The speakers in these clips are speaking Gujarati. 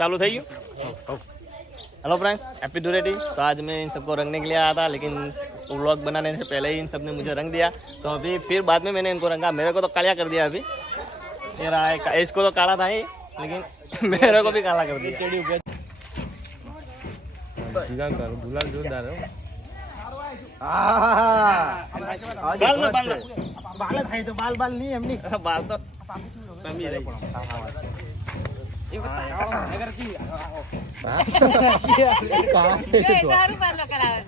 चालू થઈ ગયું हेलो फ्रेंड्स हैप्पी धुलेटी। तो आज मैं इन सबको रंगने के लिए आया था, लेकिन व्लॉग बनाने से पहले ही इन सब ने मुझे रंग दिया। तो अभी फिर बाद में मैंने इनको रंगा। मेरे को तो काला कर दिया अभी। ये रहा है, इसको तो काला था ही, लेकिन मेरे को भी काला कर दिया। गुलाल जोरदार है। बाल भाई तो बाल नहीं हमने बाल तो कमी रही। अगर की दारू बाल करावे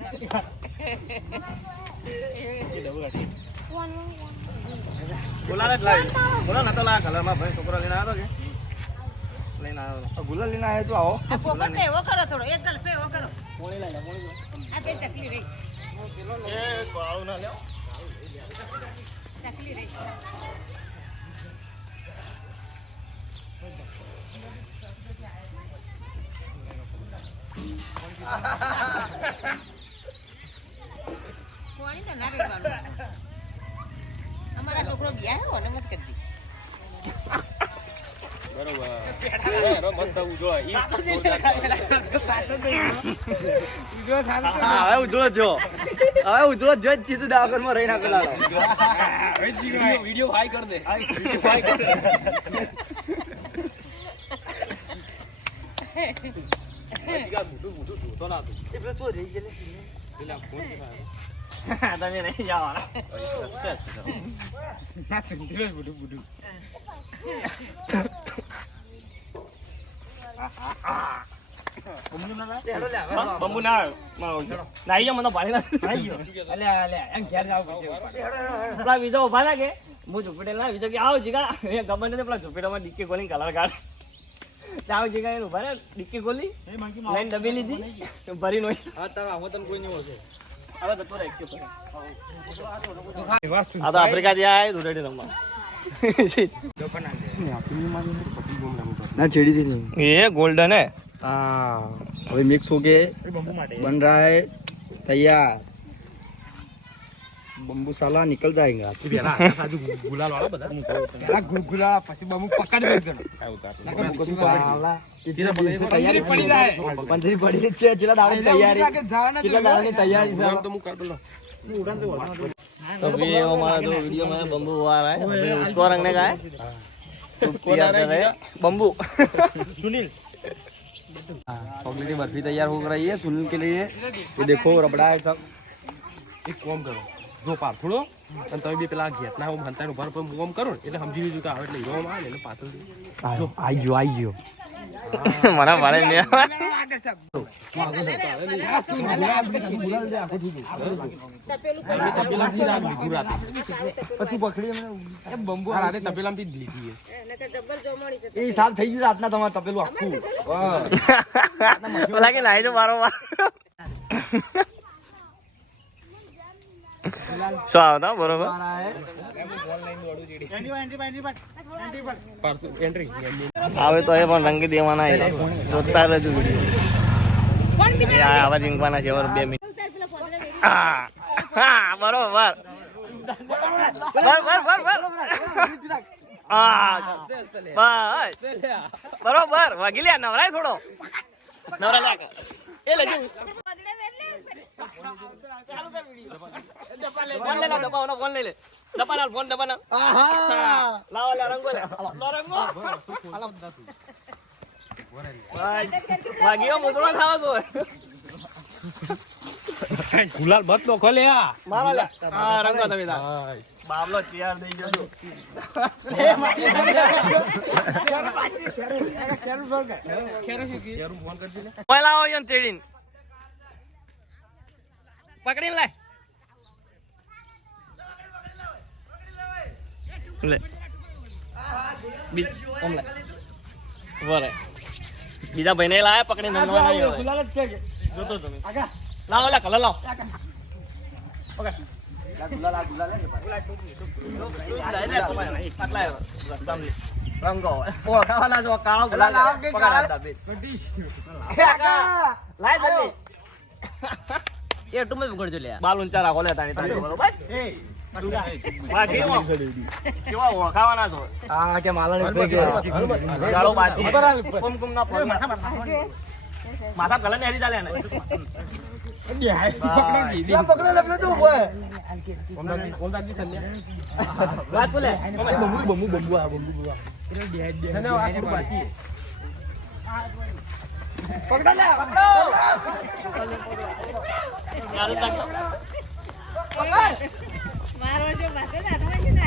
बोला ना तो ला कलर में भाई छोकरा लेना आयो के लेना आयो गुलाल लेना है तो आओ पोपट पे वो करो थोड़ो एक गल पे वो करो कोणी लाया कोणी आ पे चकली रही ए बाव ना ले चकली रही कोणी तो ना रे बाल हमारा छोकरो बिया है ओने मत कर दी बरोबर मस्त उजो ઈ હવે ઉજળો જો ચીજ દાવર માં રહી ના પેલા वीडियो हाई कर दे वीडियो हाई कर दे મોટું જોતો ના તું એ પેલો ચો રહી ગયેલે પેલા ફોન તમે નહીં જવાના ના ચંદ્ર બુડું બમ્બુ ના નાઈ જા મને ભાળી ના અલે એમ ઘેર જાવ પછી પેલા બીજો ઉભા લાગે હું ઝૂપીડે ના બીજો કે આવો જીગા એ ખબર નથી પેલા ઝૂપીડામાં ડિક્કી ખોલી કલર કાઢ આવો જીગા એને ઉભા ને ડિક્કી ખોલી લઈને ડબી લીધી ભરી નોઈ હા તારા આવતન કોઈ નહીં હોશે હવે તો પૂરા એક્ટિવ આ તો આફ્રિકા થી આયા ધુરેડી રમવા ना छेड़ी थी नहीं ये गोल्डन है हाँ अभी मिक्स हो के बन रहा है तैयार बम्बू साला निकल जाएगा ગુલાલ વાળા બધા ગુલાલ પછી બમુ પકડ દે साला તૈયારી પડી જાય पंजरी पड़ी है चिला दाने तैयारी चिला दाने तैयारी सब તો હું કાઢ લો तो अभी हमारा जो वीडियो में बम्बू आ रहा है अभी उसको रंगने का है तो तैयार कर रहे हैं बम्बू सुनील चॉकलेट की बर्फी तैयार हो रही है सुनील के लिए ये देखो रबड़ा है सब એક કોમ કરો જો પાથડો અને તમે બી પેલા ઘેટના હું હંતાનો ઉપર પર કોમ કરો એટલે સમજી લીધું કે આવે એટલે હીરોમાં આવે એટલે પાછળ आई गयो हमारा बारे में બંબુ હારે તપેલામાંથી જ લીધી છે નકર જબર જોમણી છે એ સાફ થઈ ગયું રાતના તમારે તપેલું આખું बोला कि लाई जो बारो बार शो आवता बरोबर એન્ટ્રી આવે તો એ પણ રંગી દેવાના એ જોતા રહેજો વિડિયો આવા જીંકવાના છે 2 મિનિટ પેલા પોદરે વેરી હા હા બરોબર હા બસ બરોબર વાગી લે નવરાય થોડો નવરા લે એ લેજો પોદરે વેરી ચાલુ કર વિડિયો ફોન લે લા દબાવનો ફોન લઈ લે દબાના ફોન દબાના લાવો લા રંગો લે રંગો વાગીઓ મુદરો થાવ છો ગુલાલ બત નો ખોલે આ મારો લે હા રંગો તમે દા બાબલો તૈયાર થઈ ગયો છો પહેલા આવો યન તેડીન પકડીને લે લે બી ઓમ લે વરે બીજા ભાઈને લાયા પકડીને નંગવાના गुलाल છે કે જોતો તમે લાવો લે કલર લાવો ઓકે गुलाल રંગો ઓળખાવાના જો કાળો ગુલાલ લાવ કે કાળા? લાય જલ્દી એ ટુમે બગડજો લે બાલ ઊંચા રાખો લે તાણી તાણી બરોબર વાહ કેવો કેવા ઓળખાવાના છો આ કે માલાની છે કે ગાળો બાજી કોમ કોમ ના પગ માથા કલર ને હરી ચાલે ને પકડો લે તો ઓય ઓમદાજી સલ્યા વાત બોલે બંબુ આ અને આ શું બાકી પકડો લે ચાલુ તક મારો જો બાતે નાઠવા છે ને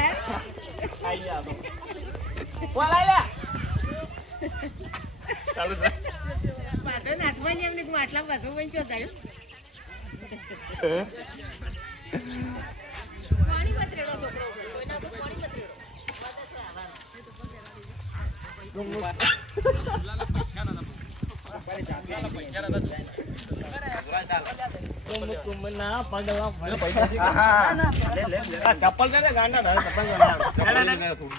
આઈ આ તો બોલાય લે ચાલુ તક બાતે નાઠવા ને એમને માટલા બધું વંચ્યો થયું પાણી પતરેડો છોકરો કોઈના તો પાણી પતરેડો तुम ना पगला चप्पल दे गांडा ना चप्पल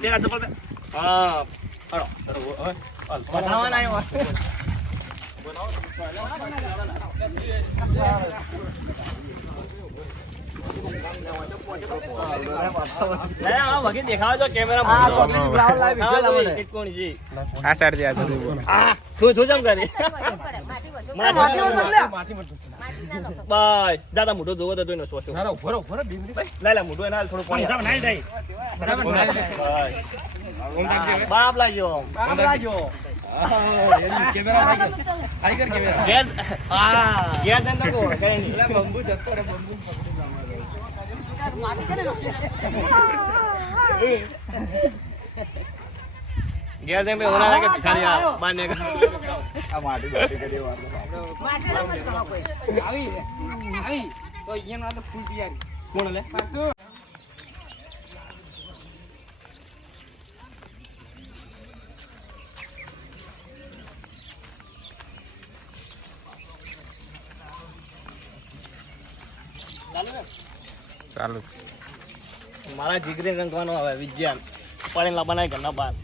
दे चप्पल दे हां अरो बनावा नहीं हो वगे दिखाओ जो कैमरा कोण जी આ સાઈડ દે આ तू जम करे બાય દાદા મોટો જોવો તો એનો સોસો ના ઉભરો ડીમરી લઈ લે મોટો એના થોડું પાણી નાઈ દઈ બરાબર બાપ લાગ્યો કેમેરા આઈ કર કેમેરા ગેર ગેર દેન તો કઈ નહીં બંબુ જતો રે બંબુ गैर दें पे होना है कि भिखारी बांधने का આ માટી બાટી કરી વાર આવી તો અહીંયા ના તો ફૂલ તૈયારી कौन ले ચાલુ મારા જીગરે રંગવાનો હવે વિજ્ઞાન પડેલા બનાય કે ના બાર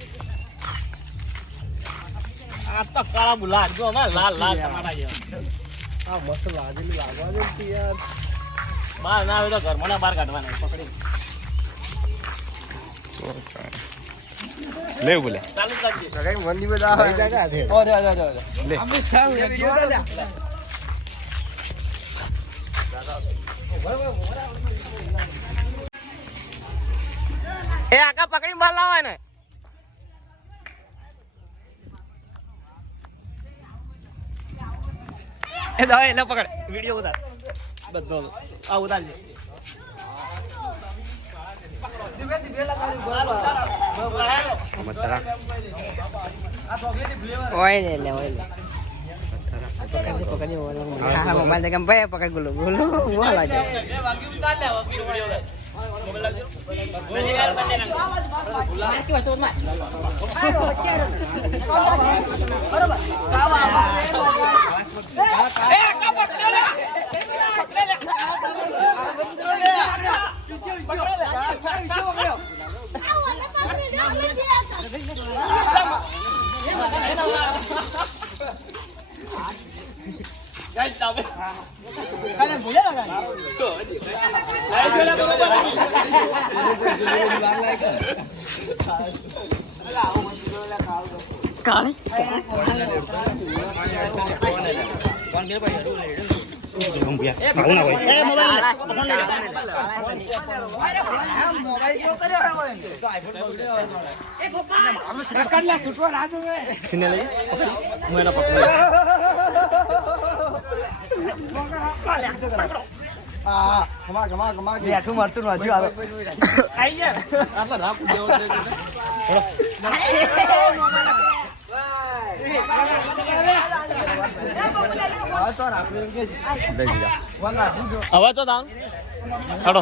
આ તો કાળા બુલા જો ને લાલ લાલ ટમાટા જેવા આ મસ્ત લાગેલી લાગવા દે છે યાર બહાર ના આવે તો ઘરમાં ના બહાર કાઢવાના પકડી લે બોલે ચાલુ જ રાખજે કઈ મંદી બધા આવે ઓ દે લે અમે સાવ એ આકા પકડી બહાર લાવે ને એ દવા એટલે પકડ વિડિયો ઉતાર બધો આ ઉતારજે ઓય લે પકડી હા મોબાઈલ દેખમ ભાઈ પકડ ગુલો ગુલો બોલા છે મારકી વચો માં આરો ચેર બરોબર કાવા મારે એ કા પકડે લે ગાઈસ તાવે કાલે ભૂલે લગા તો લાઈ જોલા બરોબર કાલે કોણ બે ભાઈ બેઠું મરચું નોજ્યું આવે આઈ ગયા આટલા રાપ દેવો હવે તો દામ હડો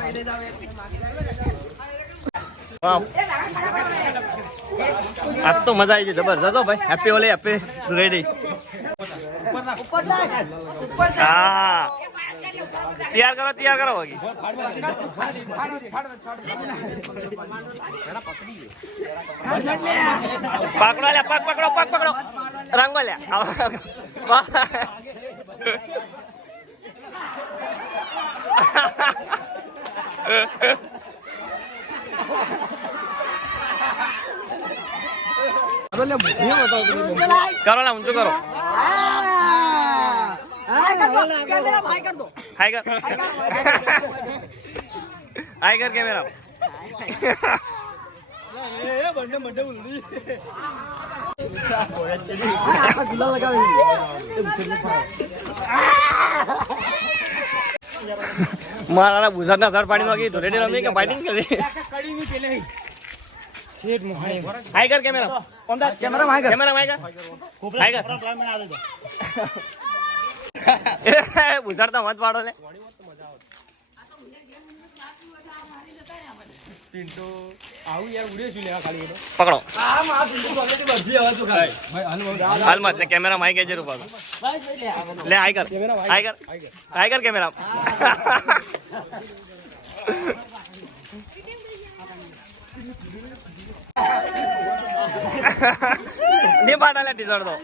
આજ તો મજા આવી છે જબરદસ્ત હો ભાઈ હેપી હોલી હેપી રેડી હા તૈયાર કરો બાકી પકડો લે પગ પકડો રંગો લે કરો ના ઊંચું કરો कैमरा भाई कर दो હાઈ કર હાઈ કર કેમેરા મારા ગુજરાતના સર પાણી માંગી ધોરેડી રમી કે ફાઇટિંગ કરી હાઈ કર કેમેરા કેમેરા હાઈ કર ગુજરાત તો મત પાડો લે પિન્ટો આવું યાર ઉડે છું લેવા ખાલી પકડો ભાઈ હાલ મત લે કેમેરા માં કેજે રૂપા લે હાઈ કર હાઈ કર કેમેરા ને પાડા લે ટીઝર તો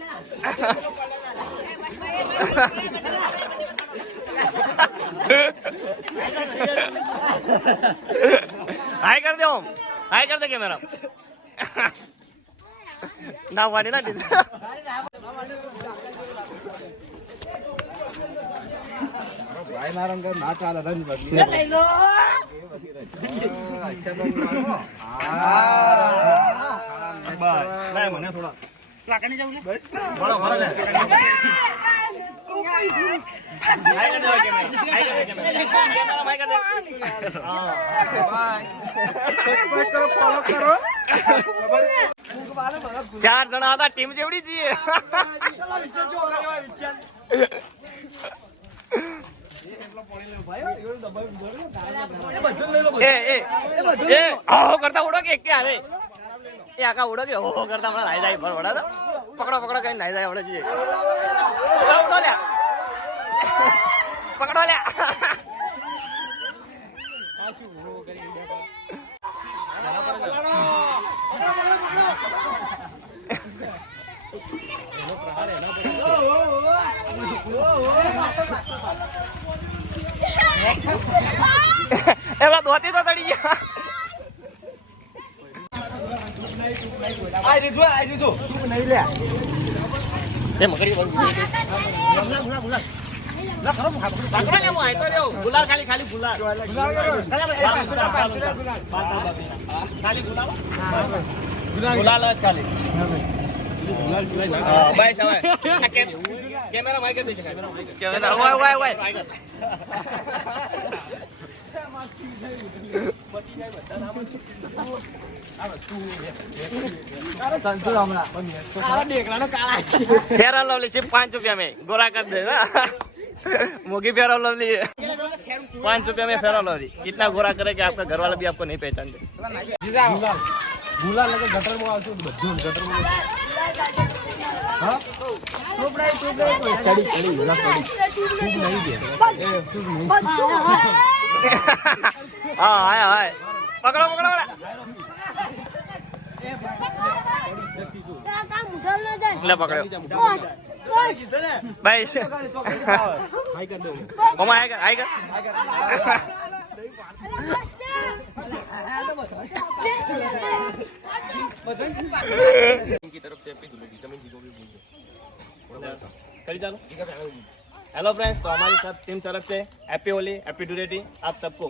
हाय कर दे ओम हाय कर दे कैमरा ना वाड़ी ना टीचर ભાઈ નારંગ ના ચાલે રન લઈ લો લે મને થોડા લાકડી જાવ લે બળો લે હાય कर दे कैमरा हाय कर दे हां बाय सब्सक्राइब करो फॉलो करो 4 જણા હતા ટીમ જેવડી છીએ ચલો વિચાર જો ઓલા વિચાર એ આહો કરતા ઉડો કે એક આવે એ આકા ઉડો કે હો કરતા હમણાં લાઈ જાય બરોડા પકડો પકડો કઈ લાઈ જાય આવડે છે ઉડો લ્યા પકડો લ્યા એવા દોતી તો તડી ગયા આઈ રીજો તું નહીં લે એ મકરી બોલ પકડો લે હું આઈ તો રહ્યો ગુલાલ ખાલી ગુલાલ ખાલી ગુલાલ જ ખાલી બાય સવાય કેમેરા માઈક દે કેમેરા ઓય फेरा लवली से 5 रुपया में गोरा कर दे ना मोगी फेरा लवली 5 रुपया में फेरा लवली इतना गोरा करे कि आपका घर वाला भी आपको नहीं पहचानते ગુલાલ લગે ગટર માં આવશે બધું ગટર માં હા ચડી ગુલાલ ચડી નહીં દે हाँ आया है पकड़ो ले पकड़ो भाई હાઈ કર દો मामा हाय कर हेलो फ्रेंड्स तो हमारी सब टीम तरफ से हैप्पी होली हैप्पी डुरेटी आप सबको